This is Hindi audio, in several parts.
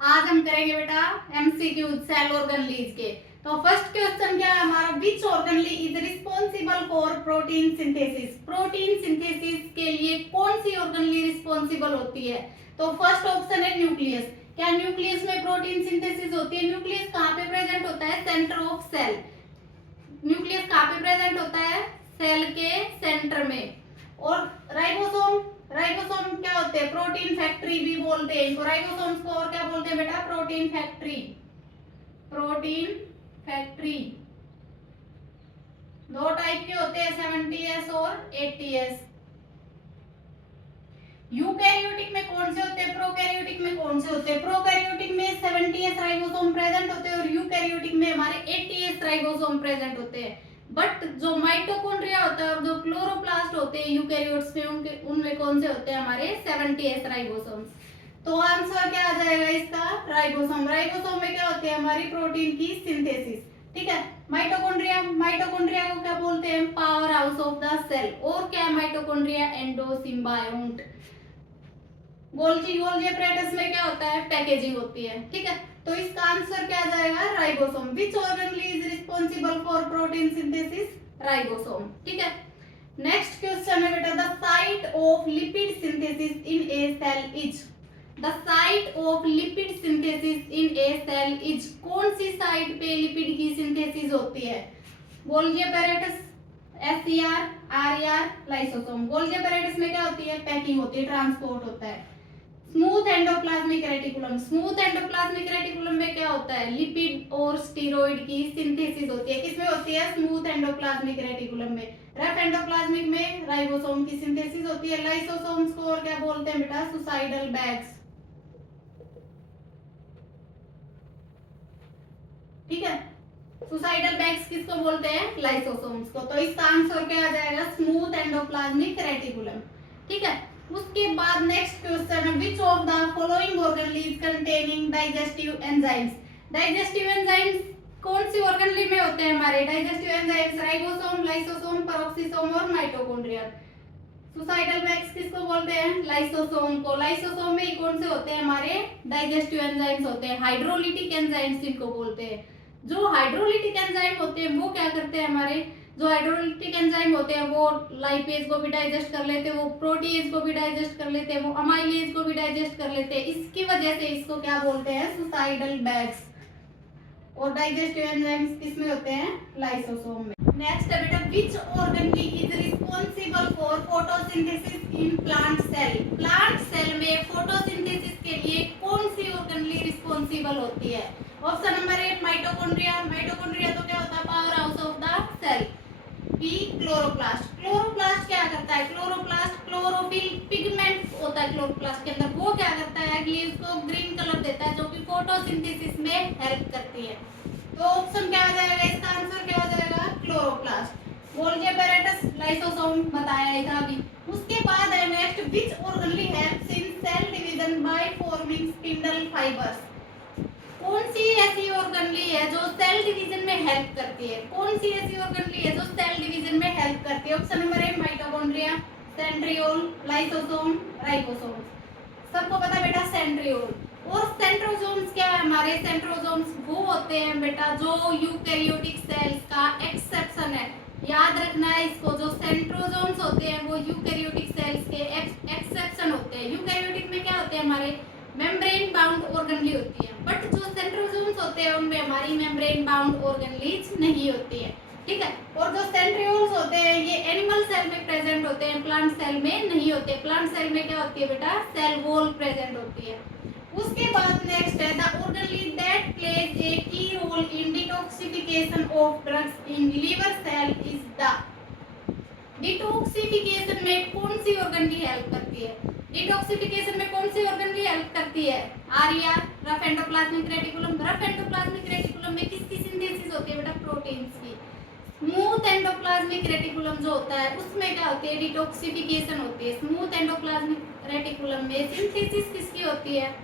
आज हम करेंगे बेटा एमसीक्यू सेल ऑर्गेनलीज के। तो फर्स्ट क्वेश्चन क्या है हमारा, which organelle is responsible for protein synthesis. Protein synthesis के लिए कौन सी ऑर्गेनली रिस्पॉन्सिबल होती है? तो फर्स्ट ऑप्शन है न्यूक्लियस। क्या न्यूक्लियस में प्रोटीन सिंथेसिस होती है? न्यूक्लियस कहाँ पे प्रेजेंट होता है? Centre of cell. न्यूक्लियस कहाँ पे प्रेजेंट होता है? सेल के सेंटर में। और राइबोसोम, राइबोसोम क्या होते हैं? प्रोटीन फैक्ट्री भी बोलते हैं इनको। राइबोसोम्स को और क्या बोलते हैं बेटा? Protein factory. प्रोटीन फैक्ट्री दो टाइप के होते हैं, 70S और 80S। यूकैरियोटिक में कौन से होते हैं? प्रोकैरियोटिक में कौन से होते हैं? प्रोकैरियोटिक में 70S राइबोसोम प्रेजेंट होते हैं और यूकैरियोटिक में हमारे 80S राइबोसोम प्रेजेंट होते हैं। बट जो माइटोकॉन्ड्रिया होता है और जो क्लोरोप्लास्ट होते हैं यूकैरियोट्स में, उनमें कौन से होते हैं? हमारे 70S राइबोसोम्स। तो आंसर क्या आ जाएगा इसका? राइबोसोम। राइबोसोम में क्या होते हैं? हमारी प्रोटीन की सिंथेसिस। ठीक है। माइटोकॉन्ड्रिया, माइटोकॉन्ड्रिया को क्या बोलते हैं? Power house of the cell. और क्या है माइटोकॉन्ड्रिया? एंडोसिम्बायोन्ट। गोल्जी एपरेटस में क्या होता है? पैकेजिंग होती है। ठीक है। तो इसका आंसर क्या आ जाएगा? Ribosome. Which organelle is responsible for protein synthesis? Ribosome. ठीक है। नेक्स्ट क्वेश्चन है बेटा, the site of lipid synthesis in a cell is. The site of lipid synthesis in a cell is. कौन सी साइट पे लिपिड की सिंथेसिस होती है? Golgi apparatus, SCR, RER, lysosome. Golgi apparatus में क्या होती है? पैकिंग होती है, ट्रांसपोर्ट होता है। Smooth endoplasmic reticulum, smooth endoplasmic reticulum में क्या होता है? लिपिड और स्टीरॉइड की सिंथेसिस होती है। किसमें होती है? स्मूथ एंडोप्लाज्मिक रेटिकुलम में। रफ एंडोप्लाज्मिक में राइबोसोम की सिंथेसिस होती है। लाइसोसोम्स को और क्या बोलते हैं बेटा? Suicidal bags. ठीक है। सुसाइडल बैग्स किसको बोलते हैं? लाइसोसोम्स को। तो इसका आंसर क्या आ जाएगा? Smooth endoplasmic reticulum. ठीक है। उसके बाद नेक्स्ट क्वेश्चन है, which of the following organelles containing digestive enzymes. Digestive enzymes कौन सी ऑर्गेनली में होते हैं हमारे? Digestive enzymes ribosome, lysosome, peroxisome और माइटोकॉन्ड्रिया। सुसाइडल बैग्स किसको बोलते हैं? लाइसोसोम को। लाइसोसोम में कौन से होते हैं हमारे? डाइजेस्टिव एंजाइम्स होते हैं। हाइड्रोलिटिक एंजाइम्स इनको बोलते हैं। जो हाइड्रोलिटिक एंजाइम होते हैं वो क्या करते हैं हमारे? जो हाइड्रोलिटिक एंजाइम होते हैं वो लाइपेज को भी डाइजेस्ट कर लेते हैं, वो प्रोटीज को भी डाइजेस्ट कर लेते हैं, वो अमाइलेज को भी डाइजेस्ट कर लेते हैं। इसकी वजह से इसको क्या बोलते हैं? Suicidal bags. और डाइजेस्टिव एंजाइम्स किसमें होते हैं? लाइसोसोम में। नेक्स्ट है बेटा, which organelle is responsible for photosynthesis in plant cell. Plant cell में फोटोसिंथेसिस के लिए कौन सी ऑर्गेनली रिस्पॉन्सिबल होती है? Option number 1 mitochondria. माइटोकॉन्ड्रिया तो क्या होता है? Power house of the cell. B chloroplast. Chloroplast क्या करता है? क्लोरोप्लास्ट क्लोरोफिल पिगमेंट होता है क्लोरोप्लास्ट के अंदर। वो क्या करता है? लीव्स को ग्रीन कलर देता है, जो कि फोटोसिंथेसिस में हेल्प करती है। तो ऑप्शन क्या आ जाएगा? इसका आंसर क्या हो जाएगा? क्लोरोप्लास्ट। गोल्गी एपैरेटस, लाइसोसोम बताया ही था अभी। उसके बाद है next, which organelle helps in cell division by forming spindle fibres. कौन सी ऐसी ऑर्गेनली है जो सेल डिवीजन में हेल्प करती है? कौन सी ऐसी ऑर्गेनली है जो सेल डिवीजन में हेल्प करती है? Option number 1 mitochondria, centriole, lysosome, ribosome. सबको पता बेटा सेंट्रियोल। और सेंट्रोसोम्स क्या है हमारे? सेंट्रोसोम्स वो होते हैं बेटा जो यूकैरियोटिक सेल्स का एक्सेप्शन है। याद रखना है इसको, जो सेंट्रोसोम्स होते हैं वो यूकैरियोटिक सेल्स के एक्सेप्शन होते हैं। यूकैरियोटिक में क्या होते हैं हमारे? मेम्ब्रेन बाउंड ऑर्गेनली होती है। बट जो सेंट्रोसोम्स होते हैं उनमें हमारी मेम्ब्रेन बाउंड ऑर्गेनलीज नहीं होती है। ठीक है। और जो सेंट्रियोल्स होते हैं ये एनिमल सेल में प्रेजेंट होते हैं, प्लांट सेल में नहीं होते। प्लांट सेल में क्या होती है बेटा? सेल वॉल प्रेजेंट होती है। उसके बाद नेक्स्ट है, the organelle that plays a key role in detoxification of drugs in liver cell is the. Detoxification में कौन सी ऑर्गेनली हेल्प करती है? डिटॉक्सिफिकेशन में कौन सी ऑर्गेनली हेल्प करती है? RER, rough endoplasmic reticulum. Rough endoplasmic reticulum में किसकी सिंथेसिस होती है बेटा? प्रोटीन्स की। स्मूथ एंडोप्लाज्मिक रेटिकुलम जो होता है उसमें क्या होती है? डिटॉक्सिफिकेशन होती है। स्मूथ एंडोप्लाज्मिक रेटिकुलम में सिंथेसिस किसकी होती है?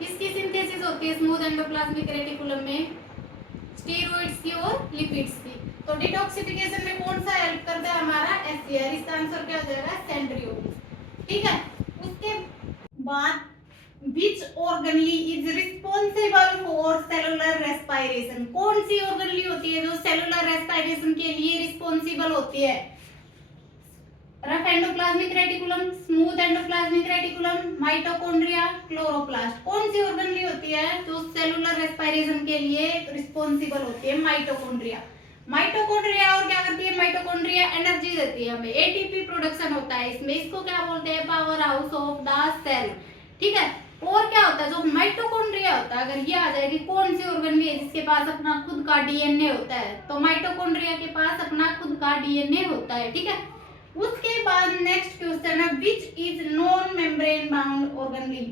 किसकी सिंथेसिस होती है स्मूथ एंडोप्लाज्मिक रेटिकुलम में? स्टेरॉइड्स की और लिपिड्स की। तो डिटॉक्सिफिकेशन में कौन सा हेल्प करता है हमारा? SCR। इसका आंसर क्या हो जाएगा? सेंट्रियोल। ठीक है। उसके बाद which organelle is responsible for cellular respiration, कौन सी ऑर्गनली होती है जो सेलुलर रेस्पिरेशन के लिए रिस्पॉन्सिबल होती है? Rough endoplasmic reticulum, smooth endoplasmic reticulum, mitochondria, chloroplast. कौन सी ऑर्गनली होती है जो सेलुलर रेस्पिरेशन के लिए रिस्पॉन्सिबल होती है? माइटोकॉन्ड्रिया। माइटोकॉन्ड्रिया और क्या करती है? माइटोकॉन्ड्रिया एनर्जी देती है हमें, एटीपी प्रोडक्शन होता है इसमें, इसको क्या बोलते हैं? Power house of the cell. ठीक है। और क्या होता है? जो माइटोकॉन्ड्रिया होता है, अगर ये आ जाएगी, कौन सी ऑर्गनली है जिसके पास अपना खुद का डीएनए होता है? तो माइटोकॉन्ड्रिया के पास अपना खुद का डीएनए होता है। ठीक है। उसके बाद नेक्स्ट क्वेश्चन है, which is non membrane bound organelle,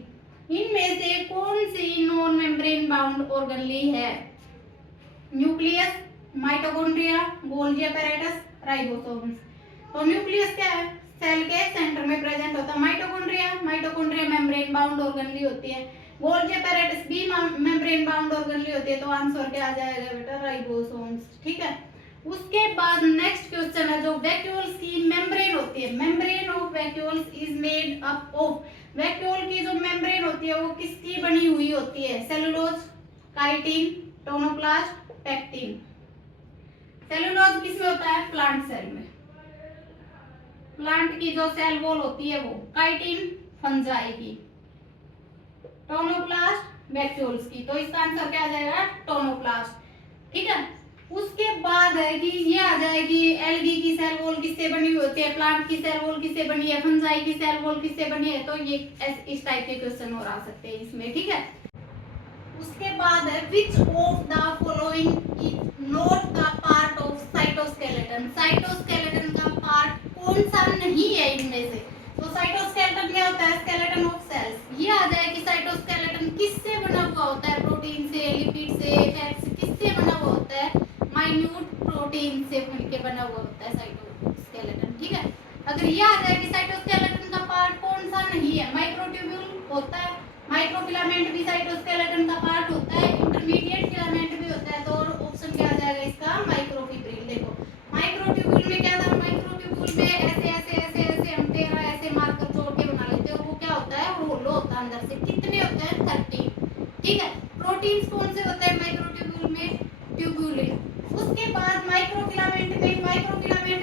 इनमें से कौन सी नॉन मेम्ब्रेन बाउंड ऑर्गनली है? Nucleus, mitochondria, Golgi apparatus, ribosomes. तो न्यूक्लियस क्या है? सेल के सेंटर में प्रेजेंट होता है। माइटोकॉन्ड्रिया मेम्ब्रेन बाउंड ऑर्गनली होती है। गोल्गी apparatus भी मेम्ब्रेन बाउंड ऑर्गनली होती है। तो आंसर क्या आ जाएगा बेटा? राइबोसोम्स। ठीक है। उसके बाद नेक्स्ट क्वेश्चन है, जो वैक्यूल्स की मेम्ब्रेन होती है, membrane of vacuoles is made up of, vacuole की जो मेम्ब्रेन होती है वो किसकी बनी हुई होती है? Cellulose, chitin, tonoplast, pectin. Cellulose किसमें होता है? प्लांट सेल में। प्लांट की जो सेल वॉल होती है वो, काइटिन फंजाई की, टोनोप्लास्ट वैक्यूल्स की। तो इसका आंसर क्या आ जाएगा? टोनोप्लास्ट। ठीक है। उसके बाद है कि ये आ जाएगी, एल्गी की सेल वॉल किससे बनी हुई होती है? प्लांट की सेल वॉल किससे बनी है? फंजाई की सेल वॉल किससे बनी है? तो ये इस टाइप के क्वेश्चन और आ सकते हैं इसमें। ठीक है। उसके बाद है, which of the following is not the part of cytoskeleton, cytoskeleton का पार्ट कौन सा नहीं है इनमें से? तो साइटोस्केलेटन क्या होता है? Skeleton of cells. ये आ जाए कि साइटोस्केलेटन किससे बना हुआ होता है? प्रोटीन से, लिपिड से, फैट से, किससे बना हुआ होता है? माइन्यूट प्रोटीन से मिलकर बना हुआ होता है साइटोस्केलेटन। ठीक है। अगर ये आ जाए कि साइटोस्केलेटन का पार्ट कौन सा नहीं है? माइक्रोट्यूब्यूल होता है, माइक्रोफिलामेंट भी साइटोस्केलेटन का पार्ट होता है, इंटरमीडिएट फिलामेंट भी होता है। तो ऑप्शन क्या आ जाएगा इसका? माइक्रोफिब्रिल। देखो माइक्रोट्यूब्यूल में क्या था? माइक्रोट्यूब्यूल में ऐसे ऐसे ऐसे ऐसे हम 13 ऐसे मार्कर जोड़ के बना लेते हैं, वो क्या होता है? होलो होता है अंदर से। कितने होते हैं? 30। ठीक है। प्रोटीन्स कौन से होते हैं माइक्रोट्यूब्यूल में? ट्यूब्यूलिन। उसके बाद माइक्रोफिलामेंट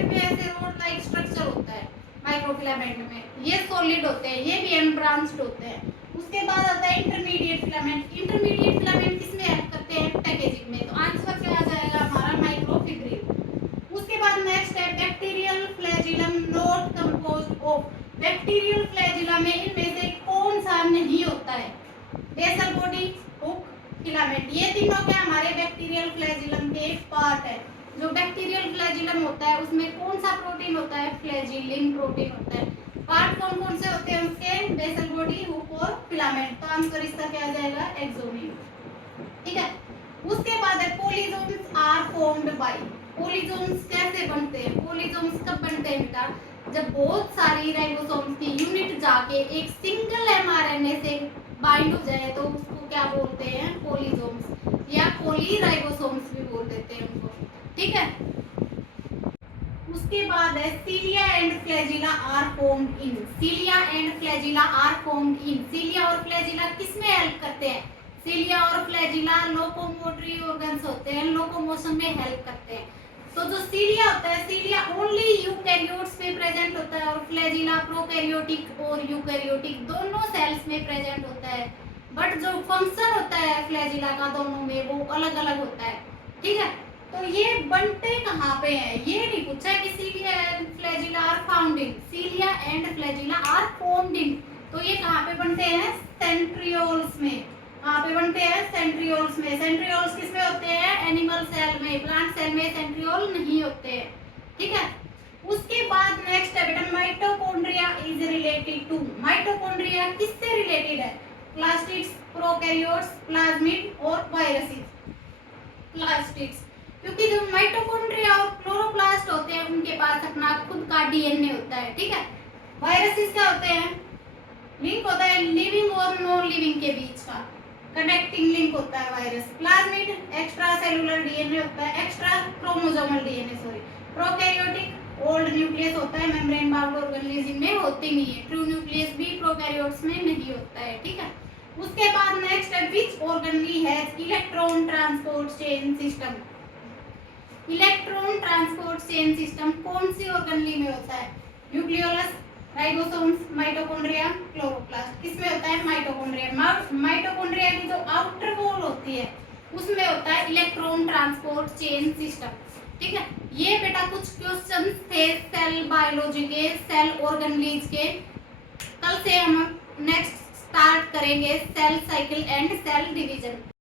में ऐसे रोड लाइक स्ट्रक्चर होता है माइक्रोफिलामेंट में, ये सॉलिड होते हैं, ये भी अनब्रांच्ड होते हैं। उसके बाद आता है इंटरमीडिएट फिलामेंट। इंटरमीडिएट फिलामेंट किसमें हेल्प करते हैं? पैकेजिंग में। तो आंसर क्या आ जाएगा हमारा? माइक्रोफिब्रिल। उसके बाद नेक्स्ट है, bacterial flagellum not composed of, bacterial flagella में इनमें से कौन सा नहीं होता है? Basal body, hook, filament. ये तीनों क्या हमारे बैक्टीरियल फ्लैजिलम के पार्ट है। जो बैक्टीरियल फ्लैजिलम होता है उसमें कौन सा प्रोटीन होता है? फ्लैजिलिन प्रोटीन होता है। पार्ट कौन कौन से होते हैं उसके? बेसल बॉडी, हुक और फिलामेंट। तो आंसर इसका क्या आ जाएगा? एक्सोनियम। ठीक है। उसके बाद है, पोलिजोम्स आर फॉर्म्ड बाय, पोलिजोम्स कैसे बनते हैं? पोलिजोम्स कब बनते हैं बेटा? जब बहुत सारी राइबोसोम्स की यूनिट जाके एक सिंगल एमआरएनए से बाइंड हो जाए तो उसको क्या बोलते हैं? पोलिजोम्स या पोलीराइबोसोम्स भी बोल देते हैं उनको। ठीक है। उसके बाद है, cilia and flagella are formed in, cilia and flagella are formed in. Cilia और फ्लैजिला किसमें हेल्प करते हैं? सीलिया और फ्लैजिला लोकोमोटरी ऑर्गन्स होते हैं, लोकोमोशन में हेल्प करते हैं। तो जो सीलिया होता है, सीलिया ओनली यूकैरियोट्स में प्रेजेंट होता है और फ्लैजिला प्रोकैरियोटिक और यूकैरियोटिक दोनों सेल्स में प्रेजेंट होता है। बट जो फंक्शन होता है फ्लैजिला का दोनों में वो अलग अलग होता है। ठीक है। तो ये बनते कहाँ पे हैं? ये नहीं पूछा है कि cilia and flagella are found in, cilia and flagella are formed in. तो ये कहाँ पे बनते हैं? सेंट्रियोल्स में। कहाँ पे बनते हैं? सेंट्रियोल्स में। सेंट्रियोल्स किसमें होते हैं? एनिमल सेल में। प्लांट सेल में सेंट्रियोल नहीं होते हैं। ठीक है। उसके बाद नेक्स्ट है बेटा, mitochondria is related to, mitochondria किससे रिलेटेड है? प्लास्टिड्स, प्रोकैरियोट्स, प्लाज्मिड और वायरसेस। प्लास्टिड्स, क्योंकि जो माइटोकॉन्ड्रिया और क्लोरोप्लास्ट होते हैं उनके पास अपना खुद का डीएनए होता है। ठीक है। वायरसेस क्या होते हैं? लिंक होता है लिविंग और नॉन लिविंग के बीच का, कनेक्टिंग लिंक होता है virus. Plasmid extra cellular DNA होता है, extra chromosomal DNA sorry. Prokaryotic old nucleus होता है, मेम्ब्रेन बाउंड ऑर्गेनिज्म में होते नहीं है। ट्रू न्यूक्लियस भी प्रोकैरियोट्स में नहीं होता है। ठीक है। उसके बाद नेक्स्ट है which organelle has electron transport chain system. Electron transport chain system कौन सी ऑर्गेनली में होता है? Nucleolus, ribosomes, mitochondria, chloroplast. किसमें होता है? माइटोकॉन्ड्रिया। माइटोकॉन्ड्रिया की जो आउटर वॉल होती है उसमें होता है इलेक्ट्रॉन ट्रांसपोर्ट चेन सिस्टम। ठीक है, ये बेटा कुछ क्वेश्चंस थे सेल बायोलॉजी के, सेल ऑर्गेनलीज के। कल से हम नेक्स्ट स्टार्ट करेंगे cell cycle and cell division.